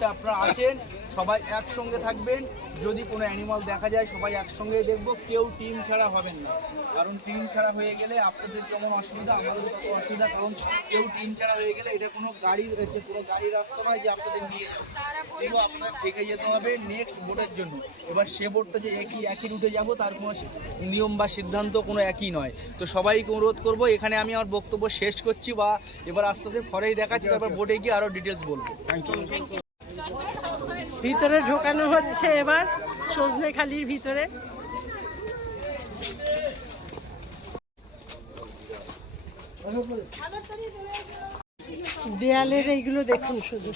মুহূর্তে আপনারা আছেন, সবাই একসঙ্গে থাকবেন। যদি কোনো অ্যানিমাল দেখা যায় সবাই একসঙ্গে দেখবো, কেউ টিম ছাড়া হবেন না, কারণ টিম ছাড়া হয়ে গেলে আপনাদের যেমন অসুবিধা আমাদের তত অসুবিধা। কারণ কেউ টিম ছাড়া হয়ে গেলে এটা কোনো গাড়ি রয়েছে, পুরো গাড়ির রাস্তা নয় যে আপনাদের নিয়ে যাবো, এগুলো আপনাদের থেকে যেতে হবে নেক্সট বোটের জন্য। এবার সে বোটটা যে একই রুটে যাবো তার কোনো নিয়ম বা সিদ্ধান্ত কোনো একই নয়। তো সবাইকে অনুরোধ করবো, এখানে আমি আমার বক্তব্য শেষ করছি, বা এবার আস্তে আস্তে পরেই দেখাচ্ছি, তারপর বোটে গিয়ে আরও ডিটেলস বলবো। ভিতরে ঢোকানো হচ্ছে এবার সজনেখালির ভিতরে। দেয়ালের এইগুলো দেখুন শুধু।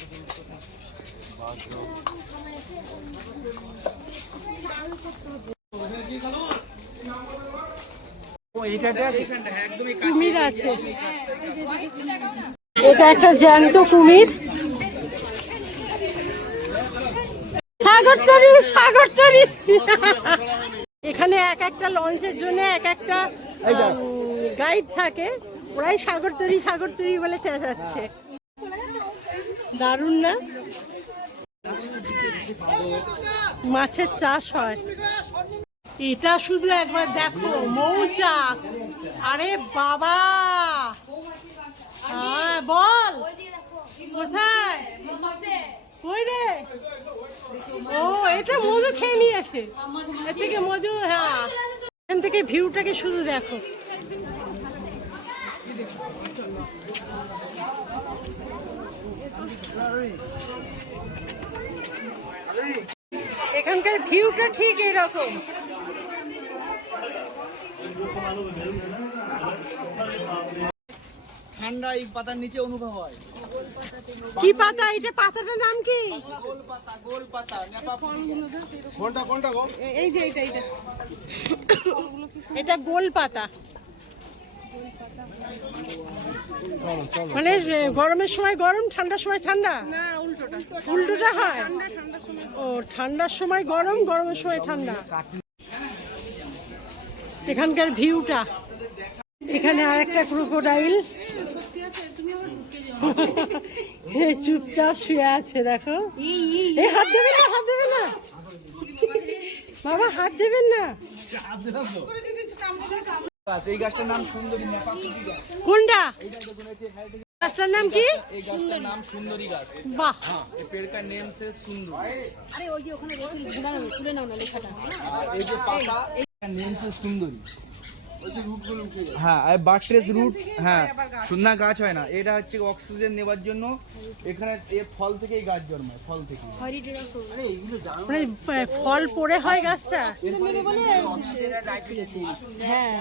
কুমির আছে, এটা একটা জ্যান্ত কুমির। সাগরতরী, সাগরতরী। এখানে এক একটা লঞ্চের জন্য এক একটা গাইড থাকে, ওরাই সাগরতরী সাগরতরী বলে চেঁচাচ্ছে। দারুণ না? মাছের চাষ হয়। এটা শুধু একবার দেখো, মৌচাক। আরে বাবা, হ্যাঁ বল কোথায়? কই রে? ও, এটা মধু খেয়ে নিয়েছে, এর থেকে মধু। হ্যাঁ, এখান থেকে ভিউটাকে শুধু দেখো। এখানকার ভিউটা ঠিক এরকম। ঠান্ডা এই পাতার নিচে অনুভব হয়। কি পাতা এটা? পাতাটার নাম কি? গোল পাতা, গোল পাতা। এই যে এটা গোল পাতা। মানে গরমের সময় গরম, ঠান্ডার সময় ঠান্ডা? না, উল্টোটা হয়। ও, ঠান্ডার সময় গরম, গরমের সময় ঠান্ডা। এখানকার ভিউটা। এখানে আর একটা ক্রোকোডাইল চুপচাপ শুয়ে আছে, দেখো। এই হাত দেবেন না, হাত দেবেন না বাবা, হাত দেবেন না। এই গাছটার নাম সুন্দরী। কোনটা গাছটার নাম কি? এই গাছটার নাম সুন্দরী গাছ। বাহ, এই पेड़ का नेम से सुंदर। আরে ওই যে ওখানে তুলে নাও না লেখাটা। এই যে পাতা, এর নেম से সুন্দরী। ওই যে রুট গুলো উঠে যায়। হ্যাঁ, আর বাটরেস রুট। হ্যাঁ, সুন্দর গাছ হয় না, এটা হচ্ছে অক্সিজেন নেবার জন্য। এখানে এই ফল থেকে এই গাছ জন্মায়, ফল থেকে। আরে এইগুলো জানো না? মানে ফল পড়ে হয় গাছটা। হ্যাঁ।